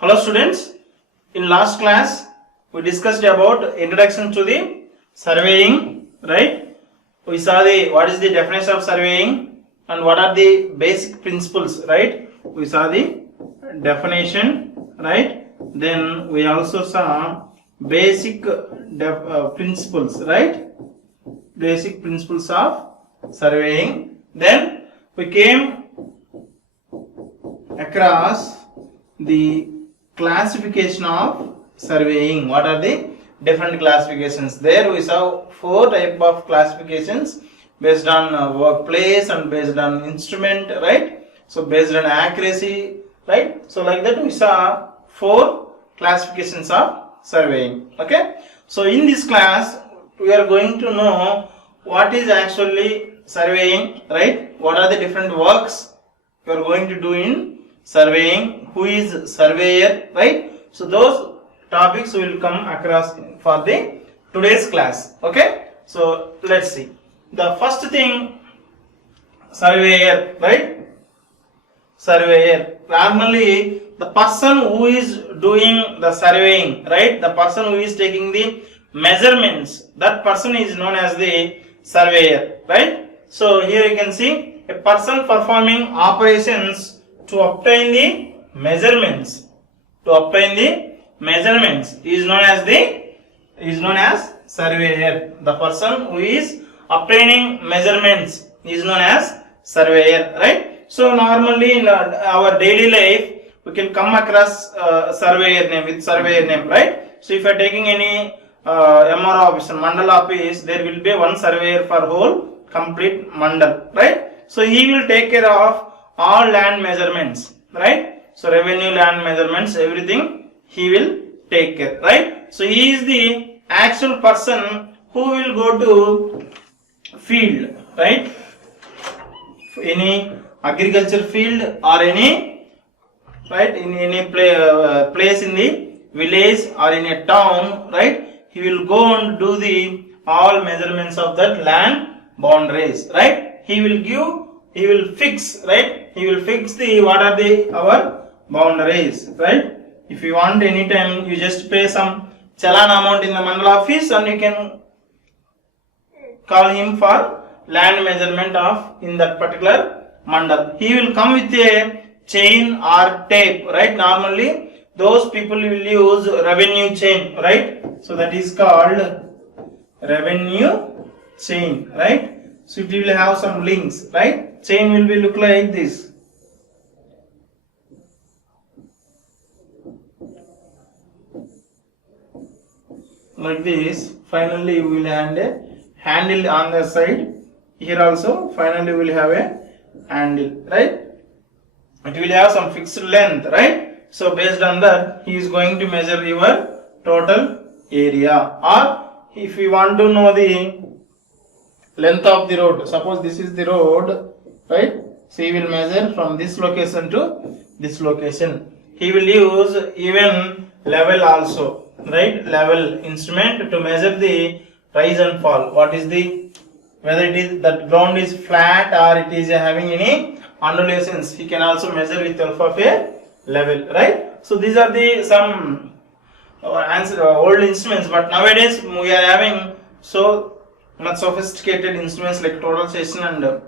Hello students, in last class we discussed about introduction to the surveying, right? We saw what is the definition of surveying and what are the basic principles, right? We saw the definition, right? Then we also saw basic principles, right? Basic principles of surveying. Then we came across the classification of surveying. What are the different classifications? There we saw four type of classifications based on workplace and based on instrument, right? So based on accuracy, right? So like that we saw four classifications of surveying. Okay, so in this class we are going to know what is actually surveying, right? What are the different works you are going to do in surveying, who is surveyor, right? So those topics will come across for the today's class. Okay, so let's see. The first thing, surveyor, right? Surveyor, normally the person who is doing the surveying, right? The person who is taking the measurements, that person is known as the surveyor, right? So here you can see a person performing operations to obtain the measurements. To obtain the measurements is known as surveyor. The person who is obtaining measurements is known as surveyor, right? So normally in our daily life we can come across surveyor name with surveyor name, right? So if you are taking any MRO office, mandal office, there will be one surveyor for whole complete mandal, right? So he will take care of all land measurements, right? So revenue, land measurements, everything he will take care, right? So he is the actual person who will go to field, right? Any agriculture field or any, right, in any place in the village or in a town, right? He will go and do the all measurements of that land boundaries, right? He will fix, right? He will fix the what are the our boundaries, right? If you want anytime, you just pay some challan amount in the mandal office and you can call him for land measurement of in that particular mandal. He will come with a chain or tape, right? Normally those people will use revenue chain, right? So that is called revenue chain, right? So it will have some links, right? Chain will be look like this. Like this. Finally we will have a handle on the side. Here also finally we will have a handle, right? It will have some fixed length, right? So based on that he is going to measure your total area. Or if you want to know the length of the road, suppose this is the road, right? So he will measure from this location to this location. He will use even level also, right? Level instrument to measure the rise and fall. What is the, whether it is that ground is flat or it is having any undulations, he can also measure with help of a level, right? So these are the some old instruments, but nowadays we are having so much sophisticated instruments like total station and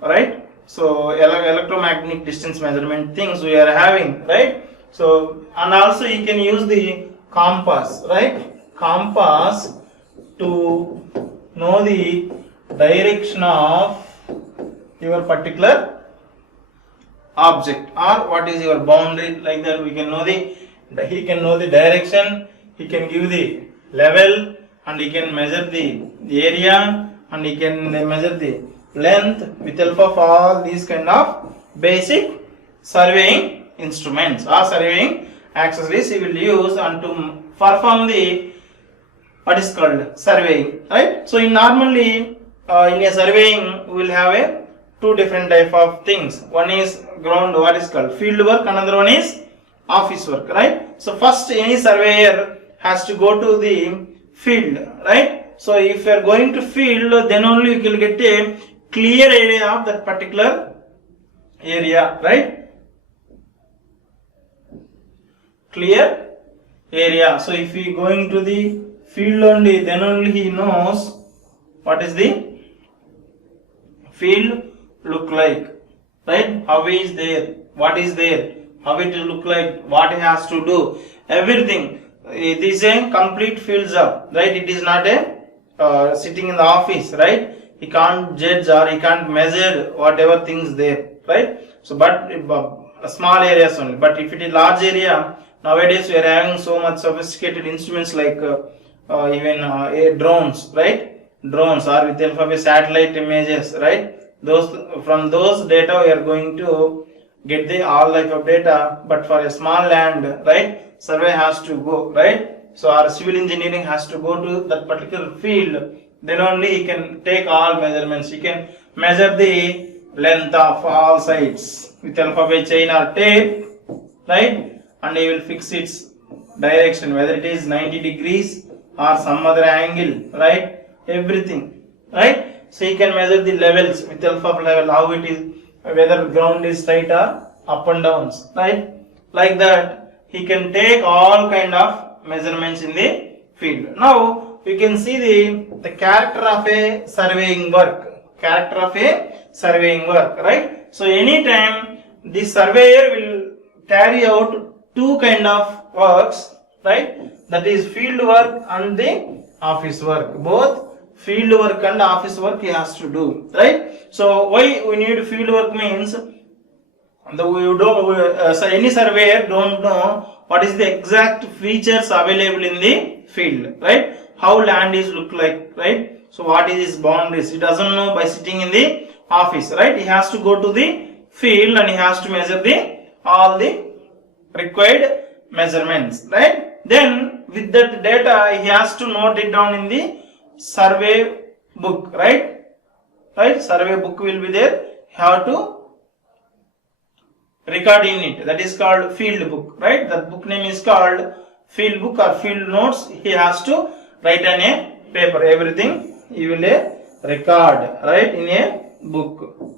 right? So electromagnetic distance measurement things we are having, right? So and also you can use the compass, right? Compass to know the direction of your particular object or what is your boundary, like that we can know he can know the direction, he can give the level, and he can measure the area and he can measure the length with help of all these kind of basic surveying instruments or surveying accessories he will use and to perform the what is called surveying, right? So in normally in a surveying we will have a two different type of things. One is ground, what is called field work, another one is office work, right? So first any surveyor has to go to the field, right? So if you are going to field, then only you will get a clear area of that particular area, right? clear area. So if he going to the field only, then only he knows what is the field look like, right? How is there, what is there, how it will look like, what he has to do, everything. It is a complete field job, right? It is not a sitting in the office, right? He can't judge or he can't measure whatever things there, right? So but small areas only. But if it is large area, nowadays we are having so much sophisticated instruments like even drones, right? Drones or with the help of a satellite images, right? Those from those data we are going to get the all type of data. But for a small land, right? Survey has to go, right? So our civil engineering has to go to that particular field. Then only he can take all measurements. He can measure the length of all sides with the help of a chain or tape, right? And he will fix its direction, whether it is 90 degrees or some other angle, right? Everything, right? So he can measure the levels with the help of level, how it is, whether ground is straight or up and downs, right? Like that, he can take all kind of measurements in the field. Now we can see the character of a surveying work. Character of a surveying work, right? So anytime the surveyor will carry out two kind of works, right? That is field work and the office work. Both field work and office work he has to do, right? So why we need field work means any surveyor don't know what is the exact features available in the field, right? How land is look like, right? So what is his boundaries? He doesn't know by sitting in the office, right? He has to go to the field and he has to measure all the required measurements, right? Then with that data he has to note it down in the survey book, right? Right? Survey book will be there. You have to record in it. That is called field book, right? That book name is called field book or field notes. He has to write on a paper. Everything he will record, right, in a book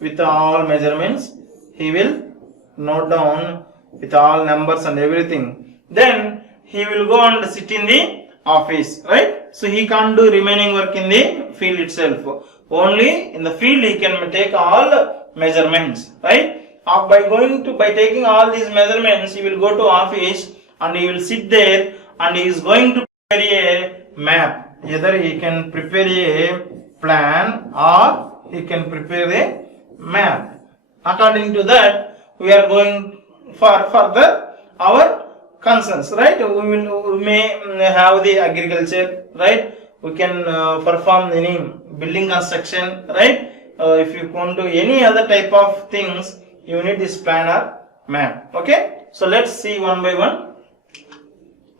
with all measurements. He will note down with all numbers and everything. Then he will go and sit in the office, right? So he can't do remaining work in the field itself. Only in the field he can take all measurements, right? By taking all these measurements, he will go to office and he will sit there and he is going to prepare a map. Either he can prepare a plan or he can prepare a map. According to that, we are going for further our concerns, right? We may have the agriculture, right? We can perform any building construction, right? If you want to any other type of things, you need this plan or map. Okay, so let's see one by one.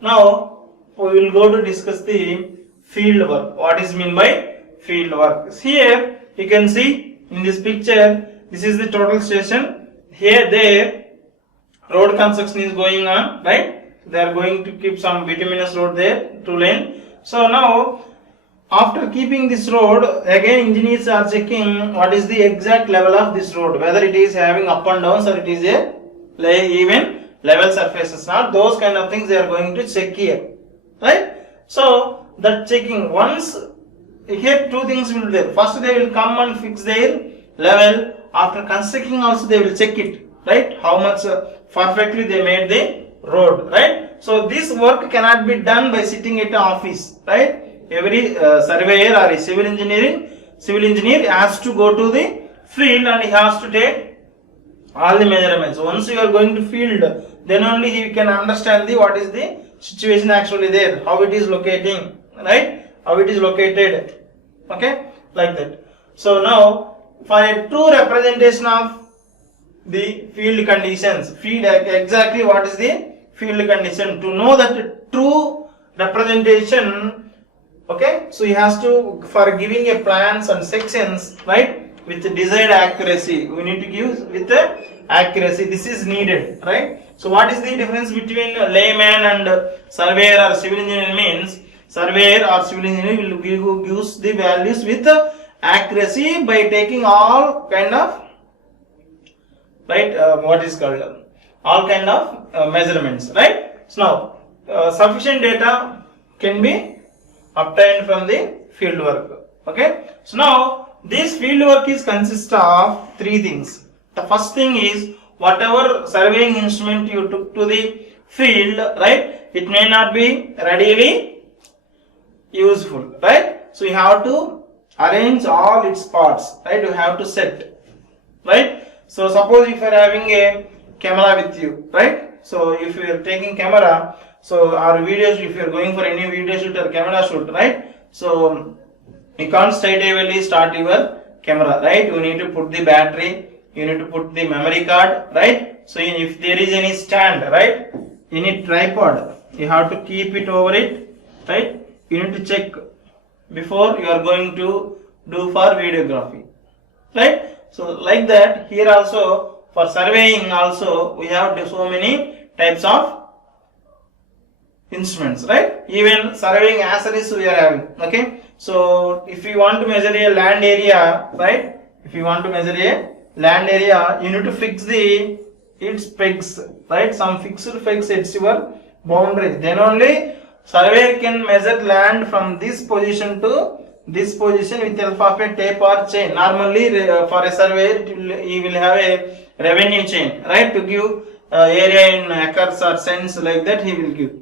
Now we will go to discuss the field work. What is mean by field work? Here you can see in this picture, this is the total station. Here there road construction is going on, right? They are going to keep some bituminous road there, 2 lane. So now after keeping this road, again engineers are checking what is the exact level of this road, whether it is having up and downs or it is a even level surfaces. Not those kind of things they are going to check here, right? So that checking, once here 2 things will be there. First they will come and fix their level. After constructing also they will check it, right? How much perfectly they made the road, right? So this work cannot be done by sitting at an office, right? Every surveyor or a civil engineer has to go to the field and he has to take all the measurements. Once you are going to field, then only he can understand what is the situation actually there, how it is locating, right? How it is located, okay, like that. So now for a true representation of the field conditions, exactly what is the field condition, to know that true representation. Okay, so he has to, for giving a plans and sections, right, with the desired accuracy, we need to give with the accuracy. This is needed, right? So what is the difference between a layman and surveyor or civil engineer means? Surveyor or civil engineer will use the values with accuracy by taking all kind of, right, what is called all kind of measurements, right? So now sufficient data can be obtained from the field work. Okay, so now this field work is consist of three things. The first thing is whatever surveying instrument you took to the field, right, it may not be readily useful, right? So you have to arrange all its parts, right? You have to set, right? So suppose if you are having a camera with you, right? So if you are taking camera, so our videos, if you are going for any video shoot or camera shoot, right? So you can't straightaway start your camera, right? You need to put the battery, you need to put the memory card, right? So if there is any stand, right, any tripod, you have to keep it over it, right? You need to check before you are going to do for videography, right? So like that, here also for surveying also we have so many types of instruments, right? Even surveying assays we are having. Okay, so if you want to measure a land area, right, if you want to measure a land area, you need to fix its pegs, right? Some fixed pegs, it's your boundary. Then only surveyor can measure land from this position to this position with help of a tape or chain. Normally for a surveyor he will have a revenue chain, right, to give area in acres or cents, like that he will give.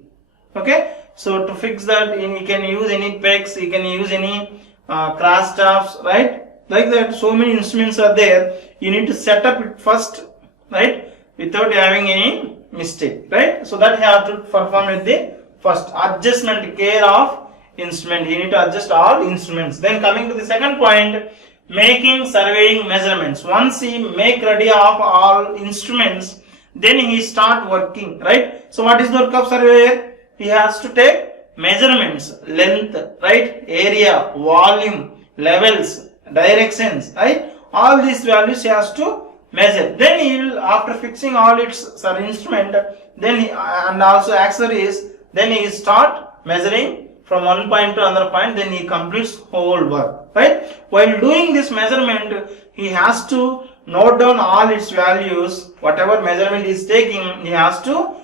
Okay, so to fix that, he can use any pegs, he can use any cross staffs, right, like that. So many instruments are there. You need to set up it first, right, without having any mistake, right? So that you have to perform at the first adjustment care of instrument. You need to adjust all instruments. Then coming to the second point, making surveying measurements. Once he make ready of all instruments, then he start working, right? So what is the work of surveyor? He has to take measurements, length, right, area, volume, levels, directions, right? All these values he has to measure. Then he will, after fixing all its instrument, then and also accessories, then he start measuring from one point to another point. Then he completes whole work, right? While doing this measurement, he has to note down all its values. Whatever measurement he is taking, he has to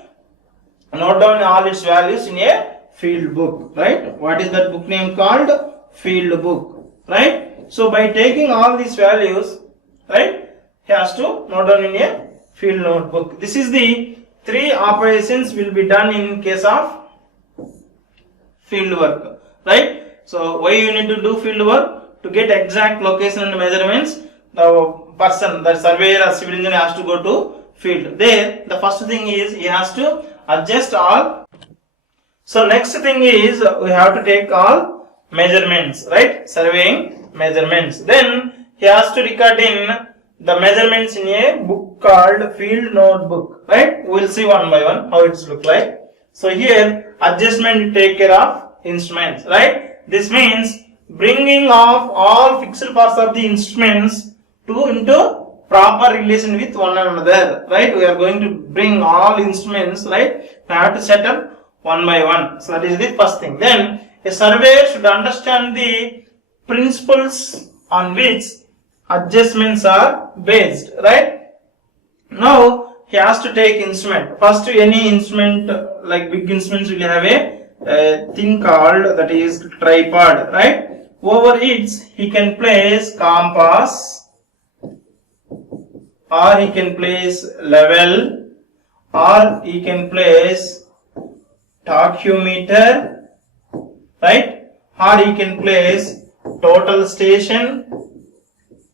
note down all its values in a field book, right? What is that book name called? Field book, right? So by taking all these values, right, he has to note down in a field notebook. This is the three operations will be done in case of field work, right? So why you need to do field work? To get exact location and measurements. The person, the surveyor or civil engineer has to go to field. There, the first thing is he has to adjust all. So next thing is we have to take all measurements, right? Surveying measurements. Then he has to record in the measurements in a book called field notebook, right? We will see one by one how it's look like. So here adjustment take care of instruments, right? This means bringing of all fixed parts of the instruments into proper relation with one another, right? We are going to bring all instruments, right? We have to set up one by one. So that is the first thing. Then a surveyor should understand the principles on which adjustments are based, right? Now he has to take instrument. First, any instrument like big instruments will have a thing called that is tripod, right? Over it he can place compass, or he can place level, or he can place tachymeter, right? Or he can place total station,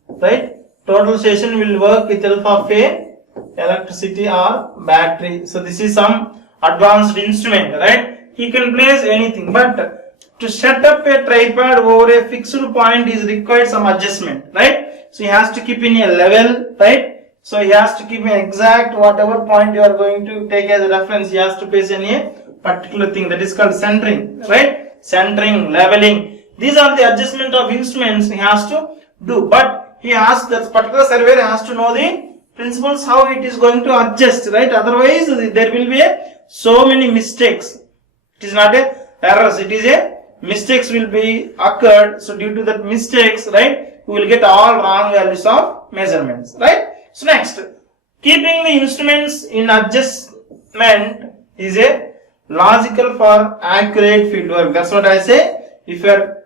right? Total station will work with help of a electricity or battery. So this is some advanced instrument, right? He can place anything, but to set up a tripod over a fixed point is required some adjustment, right? So he has to keep in a level, right? So he has to keep an exact whatever point you are going to take as a reference, he has to place in a particular thing, that is called centering, right? Centering, leveling. These are the adjustment of instruments he has to do, but he has, that particular surveyor has to know the principles how it is going to adjust, right? Otherwise there will be so many mistakes. It is not a errors, it is a mistakes will be occurred. So due to that mistakes, right, we will get all wrong values of measurements, right? So next, keeping the instruments in adjustment is a logical for accurate field work. That's what I say. If you are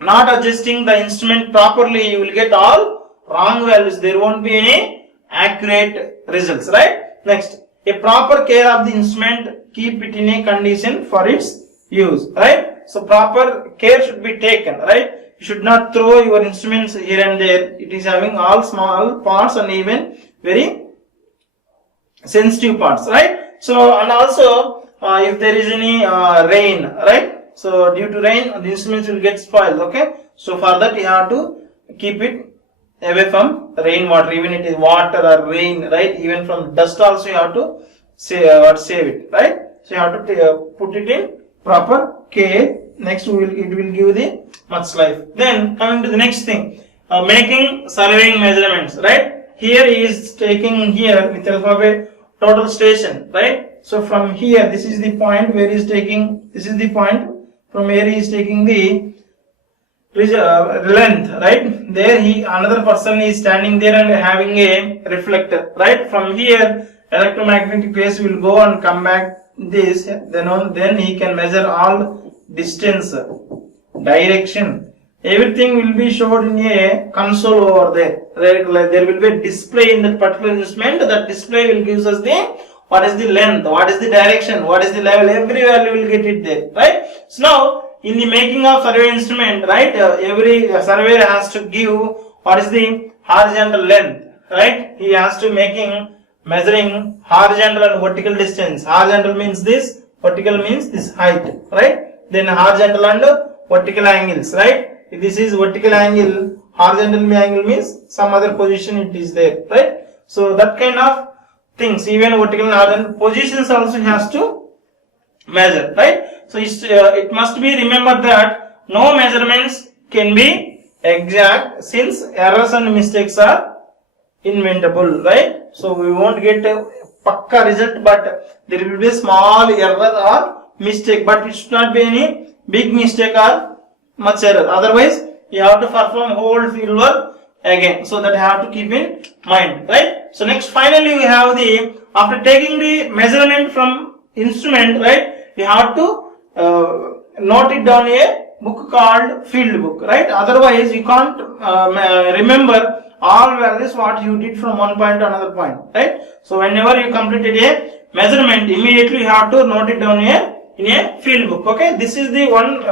not adjusting the instrument properly, you will get all wrong values. There won't be any accurate results, right? Next, a proper care of the instrument, keep it in a condition for its use, right? So proper care should be taken, right? You should not throw your instruments here and there. It is having all small parts and even very sensitive parts, right? So, and also if there is any rain, right? So due to rain, the instruments will get spoiled, okay? So for that you have to keep it away from rainwater, even it is water or rain, right? Even from dust also you have to save it, right? So you have to put it in proper care. Next it will give the much life. Then coming to the next thing, making surveying measurements, right? Here he is taking here with help of a total station, right? So from here, this is the point where he is taking, this is the point from where he is taking the length, right? There another person is standing there and having a reflector, right? From here, electromagnetic waves will go and come back this, then he can measure all distance, direction, everything will be shown in a console over there. There will be a display in that particular instrument. That display will give us the what is the length, what is the direction, what is the level, every value will get it there, right? So now in the making of survey instrument, right, every surveyor has to give what is the horizontal length, right? He has to measuring horizontal and vertical distance. Horizontal means this, vertical means this height, right? Then horizontal and vertical angles, right? If this is vertical angle, horizontal angle means some other position it is there, right? So that kind of things, even vertical and horizontal positions also has to measure, right? So it must be remembered that no measurements can be exact since errors and mistakes are inventable, right? So we won't get a pakka result, but there will be a small error or mistake, but it should not be any big mistake or much error. Otherwise, you have to perform whole field work again. So that you have to keep in mind, right? So next, finally, we have after taking the measurement from instrument, right? You have to note it down a book called field book, right? Otherwise, you can't remember all values what you did from one point to another point, right? So whenever you completed a measurement, immediately you have to note it down in a field book, okay? This is the one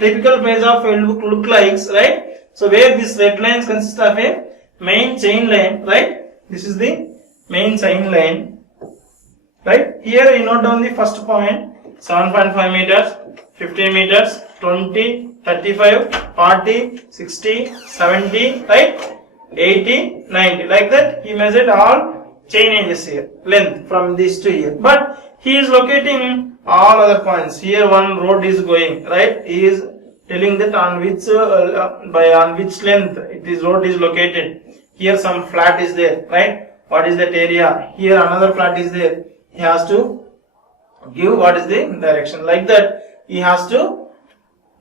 typical page of field book look like, right? So where this red lines consist of a main chain line, right? This is the main chain line, right? Here you note down the first point, 7.5 meters, 15 meters, 20, 35, 40, 60, 70, right? 80, 90, like that he measured all chain edges here, length from this to here. But he is locating all other points. Here one road is going, right? He is telling that on which length road is located. Here some flat is there, right? What is that area? Here another flat is there. He has to give what is the direction. Like that, he has to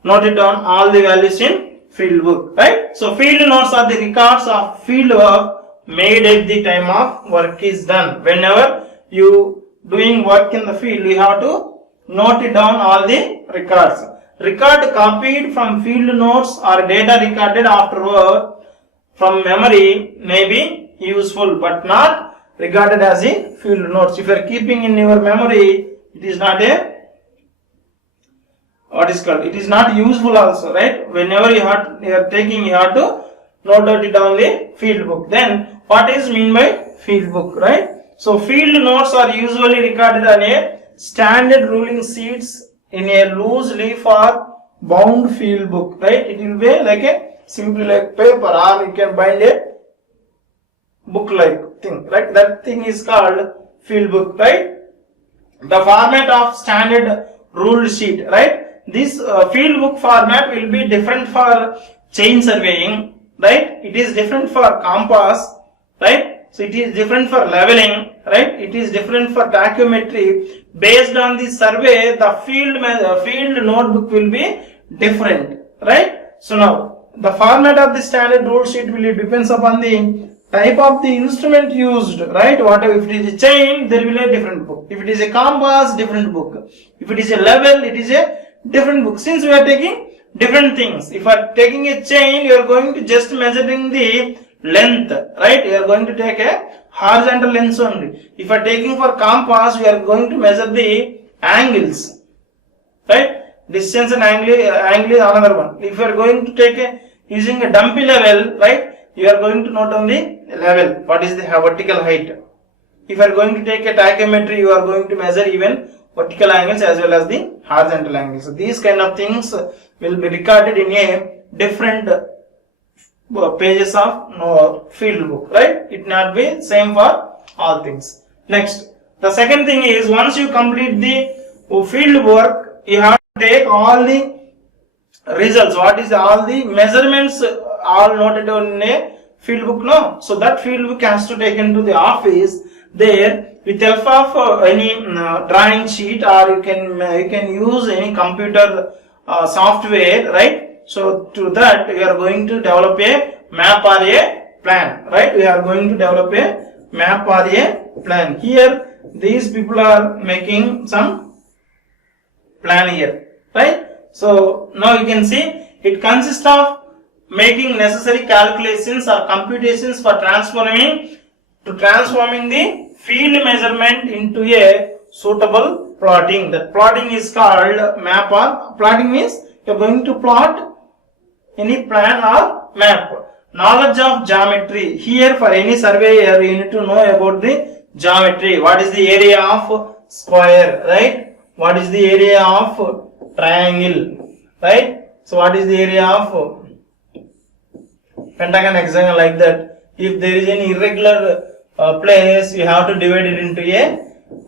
note it down all the values in field book, right? So field notes are the records of field work made at the time of work is done. Whenever you doing work in the field, you have to note it down all the records. Record copied from field notes or data recorded afterward from memory may be useful but not regarded as a field notes. If you are keeping in your memory, it is not a it is not useful also, right? Whenever you are taking, you have to note it down the field book. Then what is mean by field book, right? So field notes are usually recorded on a standard ruling sheets in a loose leaf or bound field book, right? It will be like a simply like paper, or you can bind a book like thing, right? That thing is called field book, right? The format of standard ruled sheet, right? This field book format will be different for chain surveying, right? It is different for compass, right? So it is different for leveling, right? It is different for tachymetry. Based on the survey, the field notebook will be different, right? So now the format of the standard rule sheet will depends upon the type of the instrument used, right? Whatever, if it is a chain, there will be a different book. If it is a compass, different book. If it is a level, it is a different book. Since we are taking different things, if you are taking a chain, you are going to just measuring the length, right? You are going to take a horizontal length only. If you are taking for compass, we are going to measure the angles, right? Distance and angle is another one. If you are going to take a using a dumpy level, right? You are going to note on the level, what is the vertical height. If you are going to take a tachometry, you are going to measure even vertical angles as well as the horizontal angles. So these kind of things will be recorded in a different pages of field book, right? It not be same for all things. Next, the second thing is, once you complete the field work, you have to take all the results. What is all the measurements all noted on a field book, no? So that field book has to take into the office. There, with help of any drawing sheet, or you can use any computer software, right? So to that we are going to develop a map or a plan, right? We are going to develop a map or a plan. Here these people are making some plan here, right? So now you can see it consists of making necessary calculations or computations for transforming the field measurement into a suitable plotting. That plotting is called map, or plotting means you are going to plot any plan or map. Knowledge of geometry. Here for any surveyor you need to know about the geometry. What is the area of square, right? What is the area of triangle, right? So what is the area of pentagon, hexagon, like that. If there is any irregular place, you have to divide it into a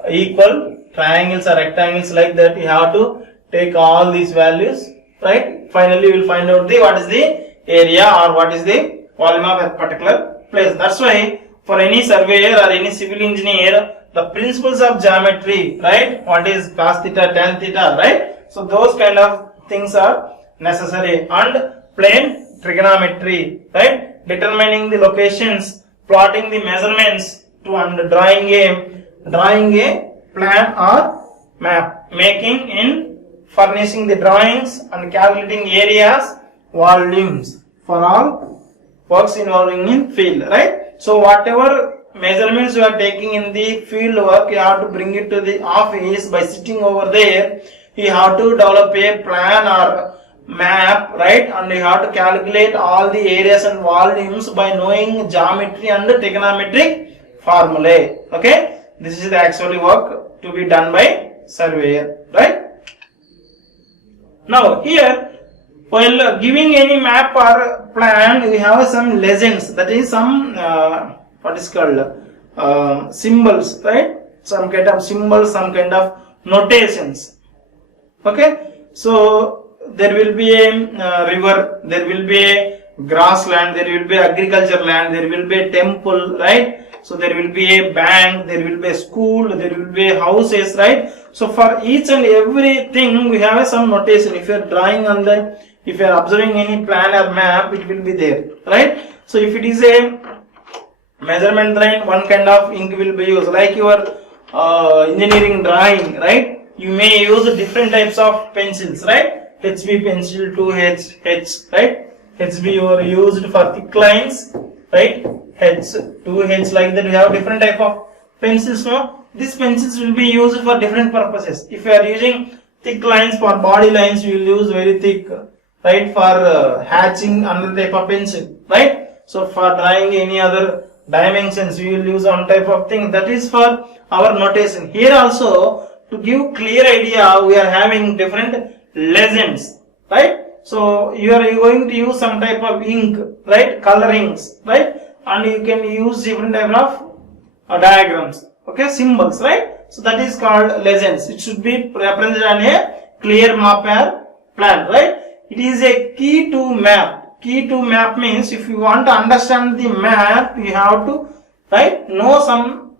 equal triangles or rectangles, like that. You have to take all these values, right? Finally you will find out the what is the area or what is the volume of a particular place. That's why for any surveyor or any civil engineer, the principles of geometry, right? What is cos theta, tan theta, right? So those kind of things are necessary. And plane trigonometry, right? Determining the locations, plotting the measurements, and drawing a plan or map, making in furnishing the drawings and calculating areas, volumes for all works involving in field, right? So whatever measurements you are taking in the field work, you have to bring it to the office. By sitting over there, you have to develop a plan or map, right? And you have to calculate all the areas and volumes by knowing geometry and trigonometric formulae. Okay, this is the actually work to be done by surveyor, right? Now here, while giving any map or plan, we have some legends, that is some what is called symbols, right? Some kind of symbols, some kind of notations. Okay, so there will be a river, there will be a grassland, there will be agriculture land, there will be a temple, right? So there will be a bank, there will be a school, there will be houses, right? So for each and everything we have some notation. If you are drawing on the, if you are observing any plan or map, it will be there, right? So if it is a measurement line, one kind of ink will be used, like your engineering drawing, right? You may use different types of pencils, right? HB pencil, 2H, right? HB you are used for thick lines, right? H, 2H, like that. We have different type of pencils, no? These pencils will be used for different purposes. If you are using thick lines for body lines, you will use very thick, right? For hatching, another type of pencil, right? So for drawing any other dimensions, we will use one type of thing. That is for our notation. Here also, to give clear idea, we are having different legends, right? So you are going to use some type of ink, right? Colorings, right? And you can use different type of diagrams, okay? Symbols, right? So that is called legends. It should be represented on a clear map or plan, right? It is a key to map. Key to map means if you want to understand the map, you have to, right, know some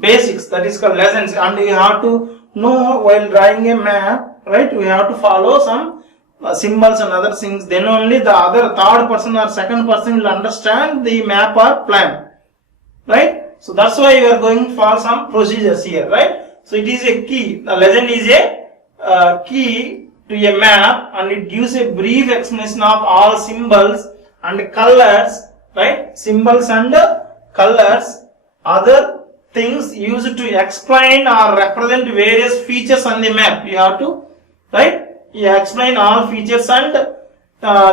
basics, that is called legends, and you have to know while drawing a map, right, we have to follow some symbols and other things, then only the other third person or second person will understand the map or plan, right? So that's why we are going for some procedures here, right? So it is a key. The legend is a key to a map, and it gives a brief explanation of all symbols and colors, right? Symbols and colors, other things used to explain or represent various features on the map. You have to, right? You explain all features and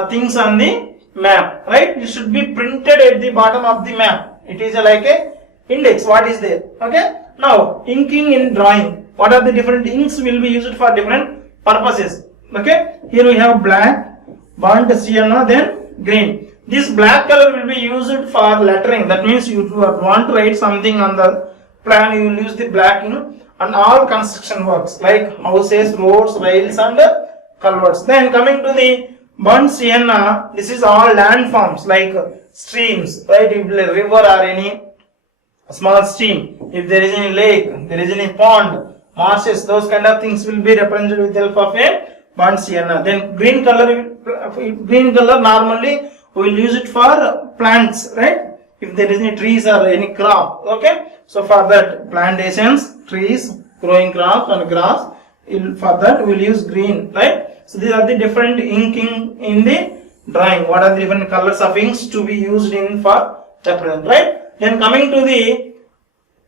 things on the map, right? It should be printed at the bottom of the map. It is like a index. What is there? Okay. Now, inking in drawing. What are the different inks will be used for different purposes? Okay. Here we have black, burnt sienna, then green. This black color will be used for lettering. That means you want to write something on the plan, you will use the black ink. And all construction works like houses, roads, rails, and culverts. Then coming to the burnt sienna, this is all landforms like streams, right? If a river or any small stream, if there is any lake, there is any pond, marshes, those kind of things will be represented with the help of a burnt sienna. Then green color normally we will use it for plants, right? If there is any trees or any crop, okay? So for that, plantations, trees, growing crops and grass, for that we will use green, right? So these are the different inking in the drawing. What are the different colors of inks to be used in for represent, right? Then coming to the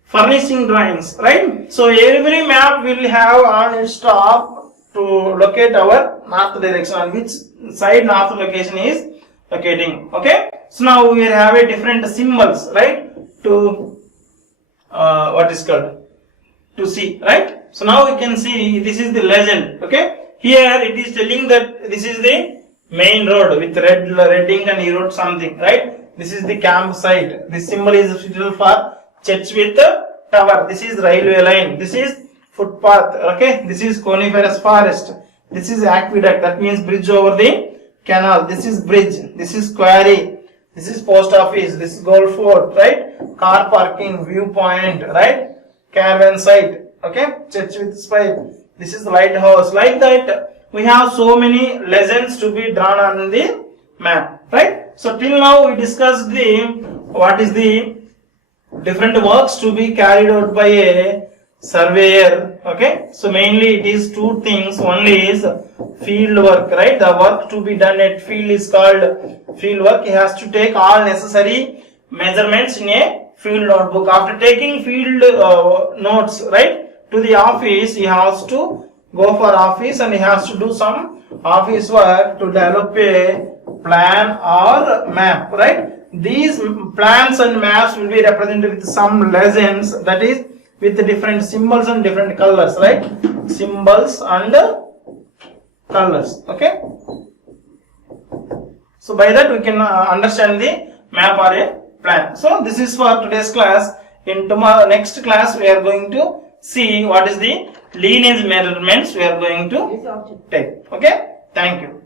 furnishing drawings, right? So every map will have on its top to locate our north direction, on which side north location is locating, okay? So now we have a different symbols, right? To what is called to see, right? So now we can see this is the legend, okay? Here it is telling that this is the main road with red ink, and he wrote something, right? This is the campsite. This symbol is suitable for church with tower. This is railway line. This is footpath, okay? This is coniferous forest. This is aqueduct, that means bridge over the canal. This is bridge. This is quarry. This is post office. This is golf fort, right? Car parking, viewpoint, right? Caravan site, okay? Church with spire. This is the lighthouse. Like that, we have so many legends to be drawn on the map, right? So till now we discussed what is the different works to be carried out by a surveyor, okay? So mainly it is two things. One is field work, right? The work to be done at field is called field work. He has to take all necessary measurements in a field notebook. After taking field notes, right, to the office, he has to go for office and he has to do some office work to develop a plan or map, right? These plans and maps will be represented with some legends, that is with the different symbols and different colors, right? Symbols and colors, okay? So by that we can understand the map or a plan. So this is for today's class. In next class we are going to see what is the lineage measurements we are going to take, okay? Thank you.